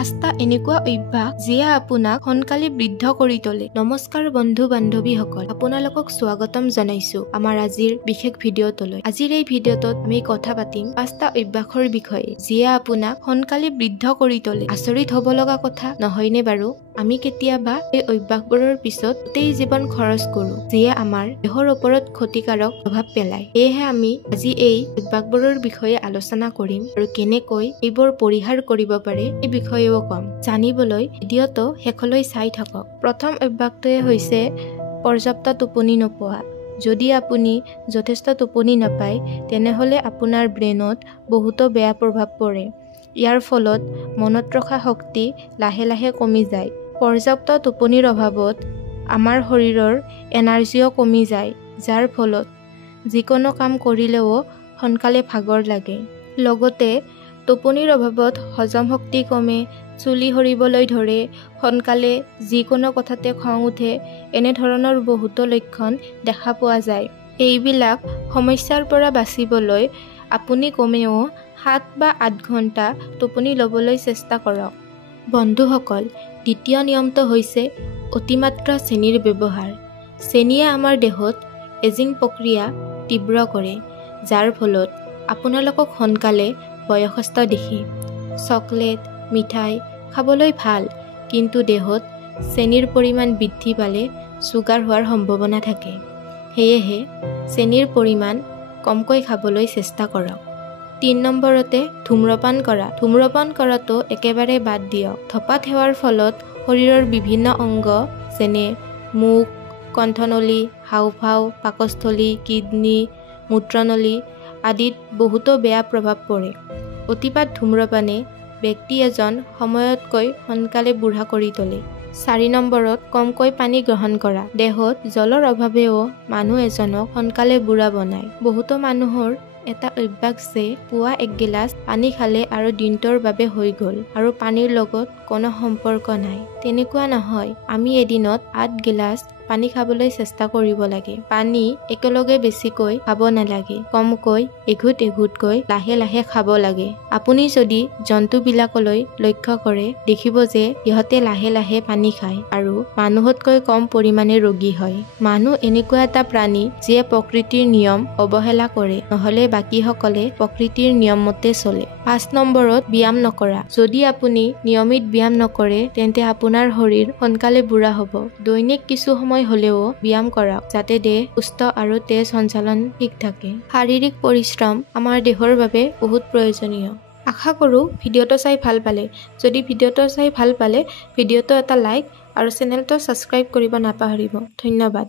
5টা এনেকুৱা অভ্যাস যিয়ে আপোনাক সোনকালে বৃদ্ধ কৰি তোলে। নমস্কাৰ বন্ধু বান্ধৱীসকল, আপোনালোকক স্বাগতম জনাইছো আমাৰ আজিৰ বিশেষ ভিডিঅ'টোলৈ। আজিৰ এই ভিডিঅ'টোত আমি কথা পাতিম 5টা অভ্যাসৰ বিষয়ে যিয়ে আপোনাক সোনকালে বৃদ্ধ কৰি তোলে। আচৰিত হ'ব লগা কথা নহয়নে বাৰু? আমি কেতিয়াবা এই অভ্যাসবোৰৰ পিছত গোটেই জীৱন খৰচ কৰো, যিয়ে আমাৰ দেহৰ ওপৰত ক্ষতিকাৰক প্ৰভাৱ পেলায়। সেয়েহে আমি আজি এই অভ্যাসবোৰৰ বিষয়ে আলোচনা কৰিম আৰু কেনেকৈ এইবোৰ পৰিহাৰ কৰিব পাৰে এই বিষয়েও কম। জানিবলৈ ভিডিঅ'টো শেষলৈ চাই থাকক। প্ৰথম অভ্যাসটোৱে হৈছে পৰ্যাপ্ত টোপনি নোপোৱা। যদি আপুনি যথেষ্ট টোপনি নাপায় তেনেহ'লে আপোনাৰ ব্ৰেইনত বহুতো বেয়া প্ৰভাৱ পৰে। ইয়াৰ ফলত মনত ৰখা শক্তি লাহে লাহে কমি যায়। পৰ্যাপ্ত টোপনিৰ অভাৱত আমাৰ শৰীৰৰ এনাৰ্জিও কমি যায়, যাৰ ফলত যিকোনো কাম কৰিলেও সোনকালে ভাগৰ লাগে। লগতে টোপনিৰ অভাৱত হজম শক্তি কমে, চুলি সৰিবলৈ ধৰে, সোনকালে যিকোনো কথাতে খং উঠে, এনেধৰণৰ বহুতো লক্ষণ দেখা পোৱা যায়। এইবিলাক সমস্যাৰ পৰা বাচিবলৈ আপুনি কমেও 7 বা 8 ঘণ্টা টোপনি ল'বলৈ চেষ্টা কৰক। বন্ধুসকল, দ্বিতীয় নিয়মটো হৈছে অতিমাত্ৰা চেনিৰ ব্যৱহাৰ। চেনিয়ে আমাৰ দেহত এজিং প্ৰক্ৰিয়া তীব্ৰ কৰে, যাৰ ফলত আপোনালোকক সোনকালে বয়সস্থ দেখি। চকলেট, মিঠাই খাবলৈ ভাল, কিন্তু দেহত চেনিৰ পৰিমাণ বৃদ্ধি পালে চুগাৰ হোৱাৰ সম্ভাৱনা থাকে। সেয়েহে চেনিৰ পৰিমাণ কমকৈ খাবলৈ চেষ্টা কৰক। 3 নম্বৰতে ধূম্ৰপান কৰা। ধূম্ৰপান কৰাটো একেবাৰে বাদ দিয়ক। ধঁপাত সেৱাৰ ফলত শৰীৰৰ বিভিন্ন অংগ যেনে মুখ, কণ্ঠনলী, হাঁওফাঁও, পাকস্থলী, কিডনী, মূত্ৰনলী আদিত বহুতো বেয়া প্ৰভাৱ পৰে। অতিপাত ধূম্ৰপানে ব্যক্তি এজন সময়তকৈ সোনকালে বুঢ়া কৰি তোলে। 4 নম্বৰত কমকৈ পানী গ্ৰহণ কৰা। দেহত জলৰ অভাৱেও মানুহ এজনক সোনকালে বুঢ়া বনায়। বহুতো মানুহৰ এটা অভ্যাস যে পুৱা 1 গিলাচ পানী খালে আৰু দিনটোৰ বাবে হৈ গ'ল আৰু পানীৰ লগত কোনো সম্পৰ্ক নাই। তেনেকুৱা নহয়, আমি এদিনত 8 গিলাচ পানী খাবলৈ চেষ্টা কৰিব লাগে। পানী একেলগে বেছিকৈ খাব নালাগে, কমকৈ এঘুট এঘুটকৈ লাহে লাহে খাব লাগে। আপুনি যদি জন্তুবিলাকলৈ লক্ষ্য কৰে, দেখিব যে সিহঁতে লাহে লাহে পানী খায় আৰু মানুহতকৈ কম পৰিমাণে ৰোগী হয়। মানুহ এনেকুৱা এটা প্ৰাণী যিয়ে প্ৰকৃতিৰ নিয়ম অৱহেলা কৰে, নহ'লে বাকীসকলে প্ৰকৃতিৰ নিয়ম মতে চলে। 5 নম্বৰত ব্যায়াম নকৰা। যদি আপুনি নিয়মিত ব্যায়াম নকৰে তেন্তে আপোনাৰ শৰীৰ সোনকালে বুঢ়া হ'ব। দৈনিক কিছু সময় হ'লেও ব্যায়াম কৰক, যাতে দেহ সুস্থ আৰু তেজ সঞ্চালন ঠিক থাকে। শাৰীৰিক পৰিশ্ৰম আমাৰ দেহৰ বাবে বহুত প্ৰয়োজনীয়। আশা কৰোঁ ভিডিঅ'টো চাই ভাল পালে। যদি ভিডিঅ'টো চাই ভাল পালে ভিডিঅ'টো এটা লাইক আৰু চেনেলটো ছাবস্ক্ৰাইব কৰিব নাপাহৰিব। ধন্যবাদ।